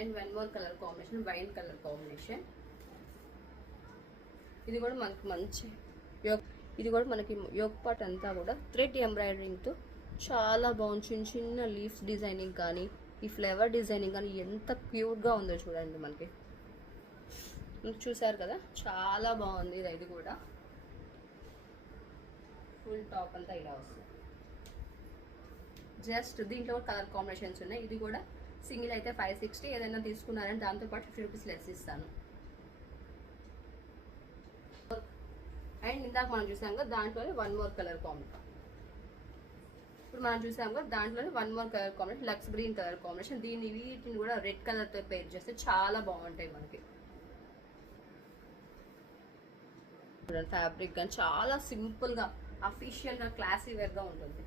And one more colour combination, wine colour combination. ఇది కూడా మనకి మంచి ఇది కూడా మనకి యోక్ పార్ట్ అంతా కూడా థ్రెడ్ ఎంబ్రాయిడరింగ్తో చాలా బాగుంది. చిన్న చిన్న లీఫ్స్ డిజైనింగ్ కానీ ఈ ఫ్లవర్ డిజైనింగ్ కానీ ఎంత క్యూట్గా ఉందో చూడండి. మనకి చూసారు కదా, చాలా బాగుంది. ఇది కూడా ఫుల్ టాప్ అంతా ఇలా వస్తుంది. జస్ట్ దీంట్లో కలర్ కాంబినేషన్స్ ఉన్నాయి. ఇది కూడా సింగిల్ అయితే 560, ఏదైనా తీసుకున్నారని దాంతోపాటు 50 రూపీస్ లెస్ ఇస్తాను. అండ్ ఇందాక మనం చూసాం కదా దాంట్లోనే వన్ మోర్ కలర్ కాంబినేషన్. ఇప్పుడు మనం చూసాం కదా దాంట్లోనే వన్ మోర్ కలర్ కాంబినేషన్, లక్స్ గ్రీన్ కలర్ కాంబినేషన్. వీటిని కూడా రెడ్ కలర్తో పేర్ చేస్తే చాలా బాగుంటాయి మనకి. ఫ్యాబ్రిక్ కానీ చాలా సింపుల్గా అఫీషియల్గా క్లాసీ వేర్గా ఉంటుంది.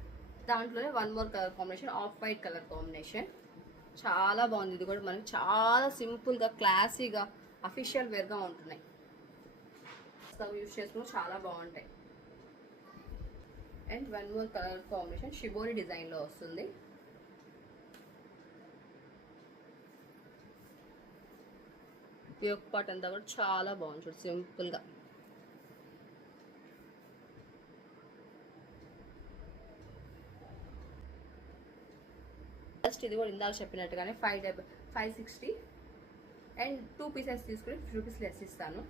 దాంట్లోనే one more colour combination, off white colour combination. చాలా బాగుంది. ఇది కూడా మనకి చాలా సింపుల్గా క్లాసీగా అఫీషియల్ వేర్గా ఉంటున్నాయి. యూస్ చేసుకుని చాలా బాగుంటాయి. And one more colour combination shibori డిజైన్లో వస్తుంది. యోక్ పార్ట్ అంతా కూడా చాలా బాగుంది చూడు, సింపుల్గా. జస్ట్ ఇది కూడా ఇందాక చెప్పినట్టుగానే 560 అండ్ 2 పీసెస్ తీసుకుని 50 రూపీస్ లెస్ ఇస్తాను.